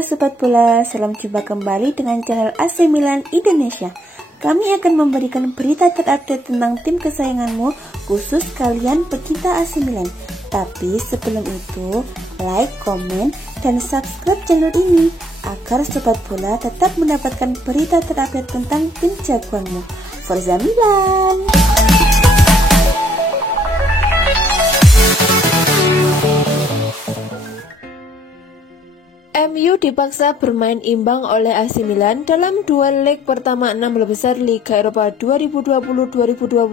Halo Sobat Bola, salam jumpa kembali dengan channel AC Milan Indonesia. Kami akan memberikan berita terupdate tentang tim kesayanganmu, khusus kalian pecinta AC Milan. Tapi sebelum itu, like, komen, dan subscribe channel ini agar Sobat Bola tetap mendapatkan berita terupdate tentang tim jagoanmu. Forza Milan! MU dipaksa bermain imbang oleh AC Milan dalam dua leg pertama 16 besar Liga Eropa 2020-2021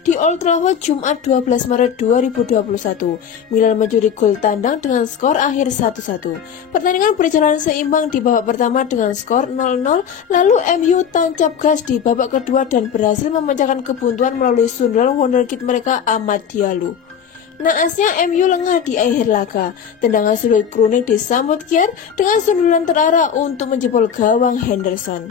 di Old Trafford Jumat 12 Maret 2021. Milan mencuri gol tandang dengan skor akhir 1-1. Pertandingan berjalan seimbang di babak pertama dengan skor 0-0, lalu MU tancap gas di babak kedua dan berhasil memecahkan kebuntuan melalui sundulan wonderkid mereka Amad Diallo. Naasnya MU lengah di akhir laga. Tendangan sudut Krunic disambut Kjaer dengan sundulan terarah untuk menjebol gawang Henderson.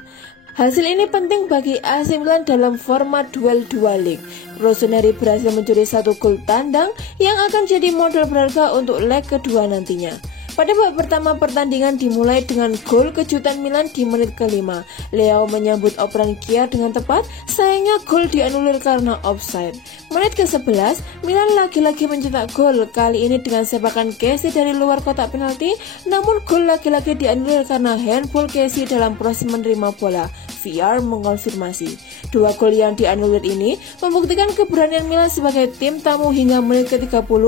Hasil ini penting bagi AC Milan dalam format duel dua leg. Rossoneri berhasil mencuri satu gol tandang yang akan jadi modal berharga untuk leg kedua nantinya. Pada babak pertama pertandingan dimulai dengan gol kejutan Milan di menit ke-5. Leao menyambut operan Kjaer dengan tepat, sayangnya gol dianulir karena offside. Menit ke-11, Milan lagi-lagi mencetak gol, kali ini dengan sepakan Kessie dari luar kotak penalti, namun gol lagi-lagi dianulir karena handball Kessie dalam proses menerima bola. VAR mengonfirmasi. Dua gol yang dianulir ini membuktikan keberanian Milan sebagai tim tamu hingga menit ke-30,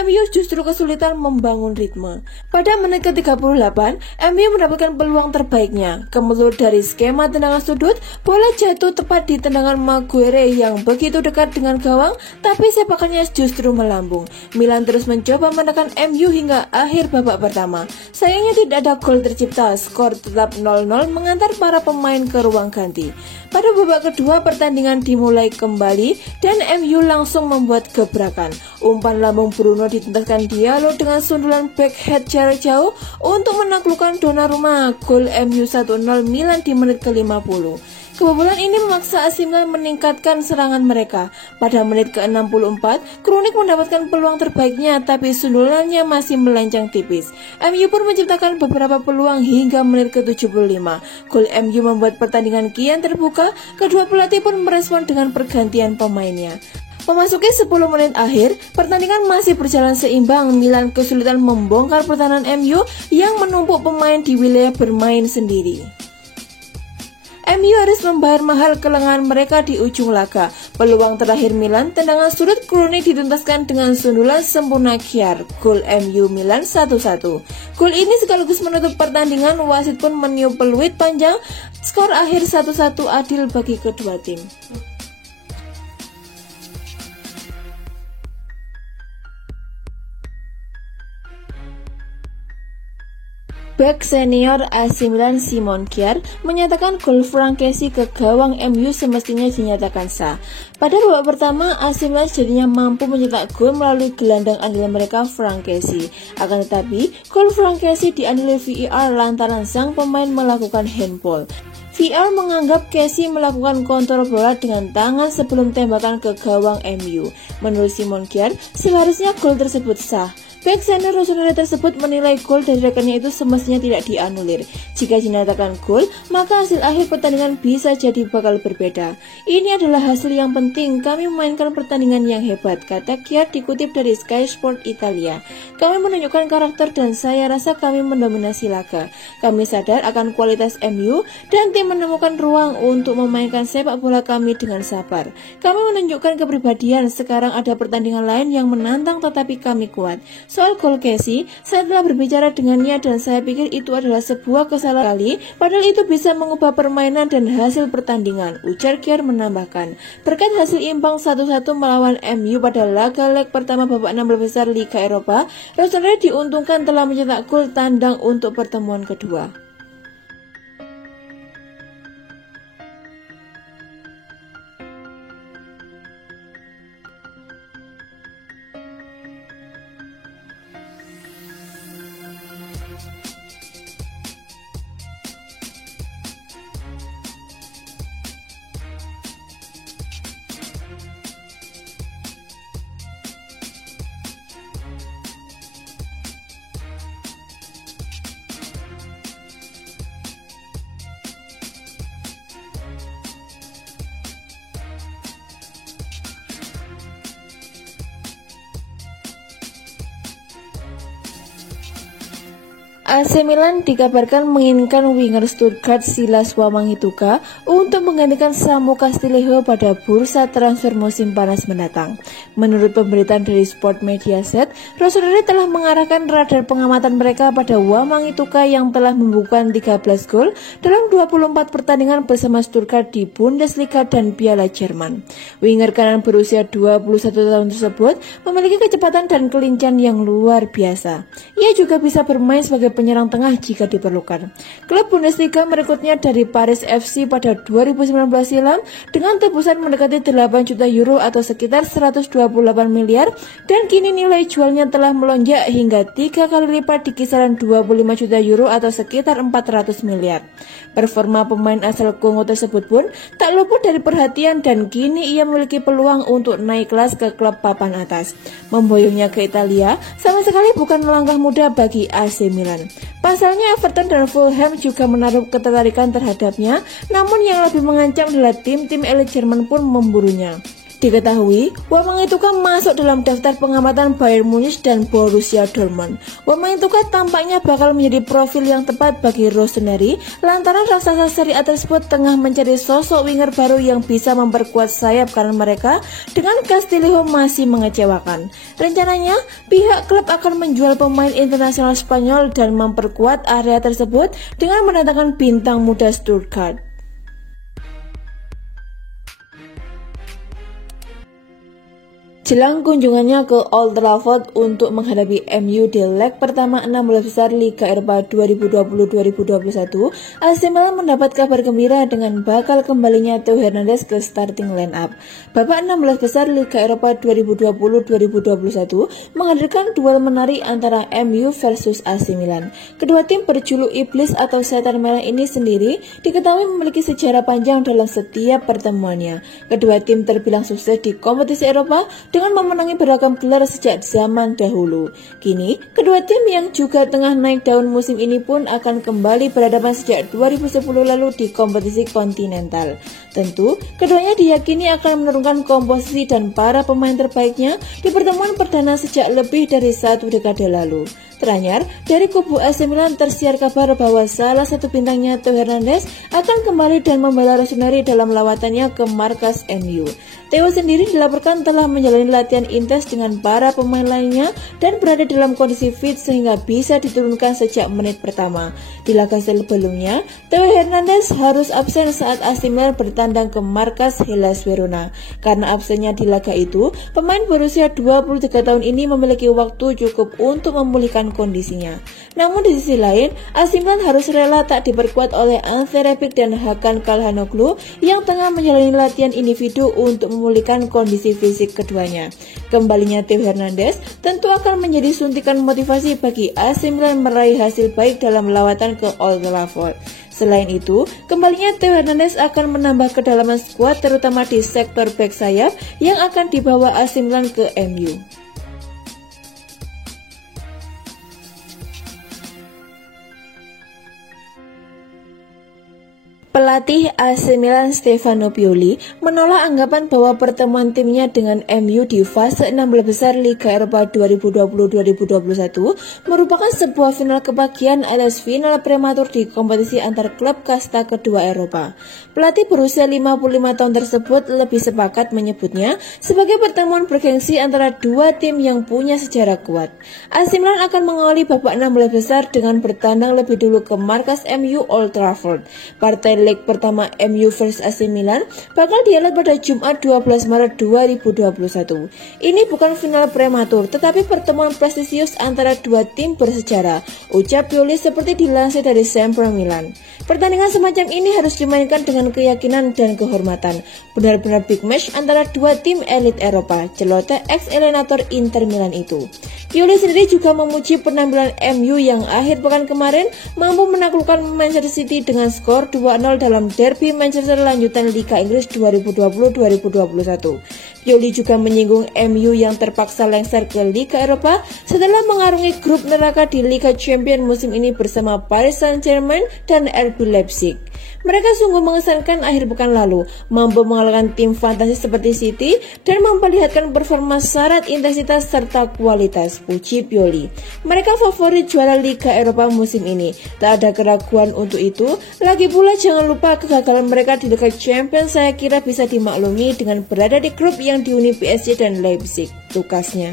MU justru kesulitan membangun ritme. Pada menit ke-38, MU mendapatkan peluang terbaiknya. Kemelur dari skema tendangan sudut, bola jatuh tepat di tendangan Maguire yang begitu dekat dengan gawang, tapi sepakannya justru melambung. Milan terus mencoba menekan MU hingga akhir babak pertama. Sayangnya tidak ada gol tercipta, skor tetap 0-0 mengantar para pemain ke ruang ganti. Pada babak kedua pertandingan dimulai kembali dan MU langsung membuat gebrakan. Umpan lambung Bruno dituntaskan Diallo dengan sundulan backhand jarak jauh untuk menaklukkan Donnarumma. Gol MU 1-0 Milan di menit ke-50. Kebobolan ini memaksa AC Milan meningkatkan serangan mereka. Pada menit ke-64, Krunic mendapatkan peluang terbaiknya tapi sundulannya masih melenceng tipis. MU pun menciptakan beberapa peluang hingga menit ke-75. Gol MU membuat pertandingan kian terbuka, kedua pelatih pun merespon dengan pergantian pemainnya. Memasuki 10 menit akhir, pertandingan masih berjalan seimbang. Milan kesulitan membongkar pertahanan MU yang menumpuk pemain di wilayah bermain sendiri. MU harus membayar mahal kelengahan mereka di ujung laga. Peluang terakhir Milan, tendangan sudut Krunic dituntaskan dengan sundulan sempurna Kjaer. Gol MU Milan 1-1. Gol ini sekaligus menutup pertandingan, wasit pun meniup peluit panjang. Skor akhir 1-1 adil bagi kedua tim. Bek senior AC Milan Simon Kjaer menyatakan gol Frank Kessie ke gawang MU semestinya dinyatakan sah. Pada babak pertama, AC Milan jadinya mampu mencetak gol melalui gelandang andalan mereka Frank Kessie. Akan tetapi, gol Frank Kessie dianulir VAR lantaran sang pemain melakukan handball. VAR menganggap Kessie melakukan kontrol bola dengan tangan sebelum tembakan ke gawang MU. Menurut Simon Kjaer, seharusnya gol tersebut sah. Bek senior Rossoneri tersebut menilai gol dari rekannya itu semestinya tidak dianulir. Jika dinyatakan gol, maka hasil akhir pertandingan bisa jadi bakal berbeda. Ini adalah hasil yang penting, kami memainkan pertandingan yang hebat, kata Kjaer dikutip dari Sky Sport Italia. Kami menunjukkan karakter dan saya rasa kami mendominasi laga. Kami sadar akan kualitas MU dan tim menemukan ruang untuk memainkan sepak bola kami dengan sabar. Kami menunjukkan kepribadian, sekarang ada pertandingan lain yang menantang tetapi kami kuat. Soal gol Kessie, saya telah berbicara dengannya dan saya pikir itu adalah sebuah kesalahan kali, padahal itu bisa mengubah permainan dan hasil pertandingan, ujar Kjaer menambahkan. Terkait hasil imbang 1-1 melawan MU pada laga leg pertama babak 16 besar Liga Eropa, Rossoneri diuntungkan telah mencetak gol tandang untuk pertemuan kedua. AC Milan dikabarkan menginginkan winger Stuttgart Silas Wamangituka untuk menggantikan Samu Castillejo pada bursa transfer musim panas mendatang. Menurut pemberitaan dari Sport Mediaset, Rossoneri telah mengarahkan radar pengamatan mereka pada Wamangituka yang telah membukukan 13 gol dalam 24 pertandingan bersama Stuttgart di Bundesliga dan Piala Jerman. Winger kanan berusia 21 tahun tersebut memiliki kecepatan dan kelincahan yang luar biasa. Ia juga bisa bermain sebagai penyerang tengah jika diperlukan. Klub Bundesliga merekrutnya dari Paris FC pada 2019 silam dengan tebusan mendekati 8 juta euro atau sekitar 128 miliar dan kini nilai jualnya telah melonjak hingga 3 kali lipat di kisaran 25 juta euro atau sekitar 400 miliar. Performa pemain asal Kongo tersebut pun tak luput dari perhatian dan kini ia memiliki peluang untuk naik kelas ke klub papan atas. Memboyongnya ke Italia sama sekali bukan langkah mudah bagi AC Milan. Pasalnya Everton dan Fulham juga menaruh ketertarikan terhadapnya, namun yang lebih mengancam adalah tim-tim elit Jerman pun memburunya. Diketahui, Wamangituka masuk dalam daftar pengamatan Bayern Munich dan Borussia Dortmund. Wamangituka tampaknya bakal menjadi profil yang tepat bagi Rossoneri lantaran raksasa Serie A tersebut tengah mencari sosok winger baru yang bisa memperkuat sayap kanan mereka dengan Castillejo masih mengecewakan. Rencananya, pihak klub akan menjual pemain internasional Spanyol dan memperkuat area tersebut dengan mendatangkan bintang muda Stuttgart. Jelang kunjungannya ke Old Trafford untuk menghadapi MU di leg pertama 16 besar Liga Eropa 2020-2021, AC Milan mendapat kabar gembira dengan bakal kembalinya Theo Hernandez ke starting line-up. Babak 16 besar Liga Eropa 2020-2021 menghadirkan duel menarik antara MU versus AC Milan. Kedua tim berjuluk Iblis atau Setan Merah ini sendiri diketahui memiliki sejarah panjang dalam setiap pertemuannya. Kedua tim terbilang sukses di kompetisi Eropa dengan memenangi beragam gelar sejak zaman dahulu. Kini, kedua tim yang juga tengah naik daun musim ini pun akan kembali berhadapan sejak 2010 lalu di kompetisi kontinental. Tentu, keduanya diyakini akan menurunkan komposisi dan para pemain terbaiknya di pertemuan perdana sejak lebih dari 1 dekade lalu. Teranyar, dari kubu AC Milan tersiar kabar bahwa salah satu bintangnya Theo Hernandez akan kembali dan membela Rossoneri dalam lawatannya ke markas MU. Theo sendiri dilaporkan telah menjalani latihan intens dengan para pemain lainnya dan berada dalam kondisi fit sehingga bisa diturunkan sejak menit pertama. Di laga sebelumnya, Theo Hernandez harus absen saat AC Milan bertandang ke markas Hellas Verona. Karena absennya di laga itu, pemain berusia 23 tahun ini memiliki waktu cukup untuk memulihkan kondisinya. Namun di sisi lain, AC Milan harus rela tak diperkuat oleh Ante Rebic dan Hakan Calhanoglu yang tengah menjalani latihan individu untuk memulihkan kondisi fisik keduanya. Kembalinya Theo Hernandez tentu akan menjadi suntikan motivasi bagi AC Milan meraih hasil baik dalam lawatan ke Old Trafford. Selain itu, kembalinya Theo Hernandez akan menambah kedalaman skuad terutama di sektor bek sayap yang akan dibawa AC Milan ke MU. Pelatih AC Milan Stefano Pioli menolak anggapan bahwa pertemuan timnya dengan MU di fase 16 besar Liga Eropa 2020-2021 merupakan sebuah final kebagian alias final prematur di kompetisi antar klub kasta kedua Eropa. Pelatih berusia 55 tahun tersebut lebih sepakat menyebutnya sebagai pertemuan bergengsi antara dua tim yang punya sejarah kuat. AC Milan akan mengawali babak 16 besar dengan bertandang lebih dulu ke markas MU Old Trafford. Partai leg pertama MU vs AC Milan bakal dihelat pada Jumat 12 Maret 2021. Ini bukan final prematur, tetapi pertemuan prestisius antara dua tim bersejarah, ucap Pioli seperti dilansir dari Sempre Milan. Pertandingan semacam ini harus dimainkan dengan keyakinan dan kehormatan. Benar-benar big match antara dua tim elit Eropa, celoteh ex-elenator Inter Milan itu. Pioli sendiri juga memuji penampilan MU yang akhir pekan kemarin mampu menaklukkan Manchester City dengan skor 2-0 dalam derby Manchester lanjutan Liga Inggris 2020-2021. Pioli juga menyinggung MU yang terpaksa lengser ke Liga Eropa setelah mengarungi grup neraka di Liga Champions musim ini bersama Paris Saint-Germain dan RB Leipzig. Mereka sungguh mengesankan akhir pekan lalu, mampu mengalahkan tim fantasi seperti City dan memperlihatkan performa syarat intensitas serta kualitas, puji Pioli. Mereka favorit juara Liga Eropa musim ini, tak ada keraguan untuk itu. Lagi pula jangan lupa kegagalan mereka di Liga Champions saya kira bisa dimaklumi dengan berada di grup yang dihuni PSG dan Leipzig, tukasnya.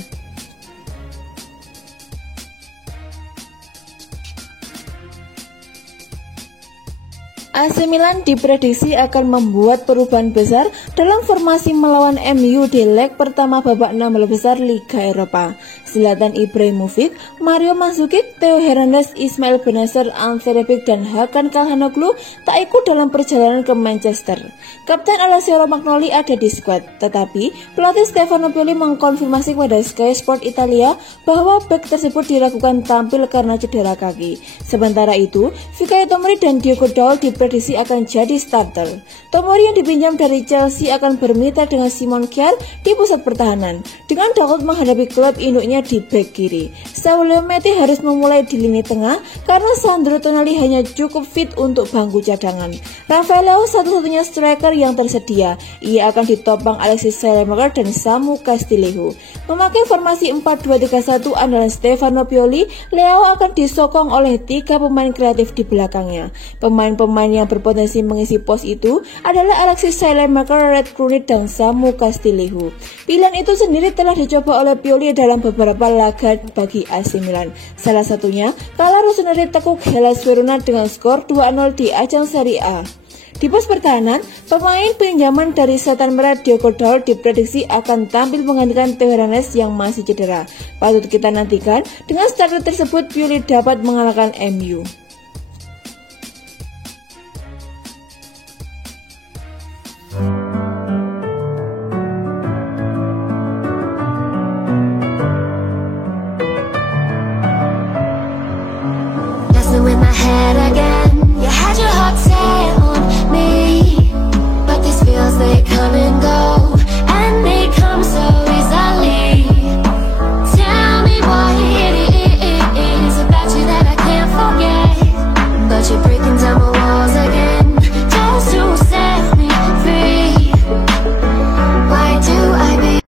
AC Milan diprediksi akan membuat perubahan besar dalam formasi melawan MU di leg pertama babak 16 besar Liga Eropa. Zlatan Ibrahimovic, Mario Mandzukic, Theo Hernandez, Ismail Bennacer, Ante Rebic, dan Hakan Calhanoglu tak ikut dalam perjalanan ke Manchester. Kapten Alessio Romagnoli ada di skuad, tetapi pelatih Stefano Pioli mengkonfirmasi kepada Sky Sport Italia bahwa bek tersebut diragukan tampil karena cedera kaki. Sementara itu, Fikayo Tomori dan Diogo Daul diprediksi akan jadi starter. Tomori yang dipinjam dari Chelsea akan bermitra dengan Simon Kjaer di pusat pertahanan, dengan Daul menghadapi klub induknya di bek kiri. Saulio Metti harus memulai di lini tengah karena Sandro Tonali hanya cukup fit untuk bangku cadangan. Rafael Leao satu-satunya striker yang tersedia. Ia akan ditopang Alexis Saelemaekers dan Samu Castillejo. Memakai formasi 4-2-3-1 andalan Stefano Pioli, Leao akan disokong oleh 3 pemain kreatif di belakangnya. Pemain-pemain yang berpotensi mengisi pos itu adalah Alexis Saelemaekers, Red Krunic, dan Samu Castillejo. Pilihan itu sendiri telah dicoba oleh Pioli dalam beberapa laga bagi AC Milan. Salah satunya kalah Rossoneri tekuk Hellas Verona dengan skor 2-0 di ajang Serie A. Di pos pertahanan, pemain pinjaman dari Setan Merah Diogo Daul diprediksi akan tampil menggantikan Theo Hernandez yang masih cedera. Patut kita nantikan dengan starter tersebut Pioli dapat mengalahkan MU.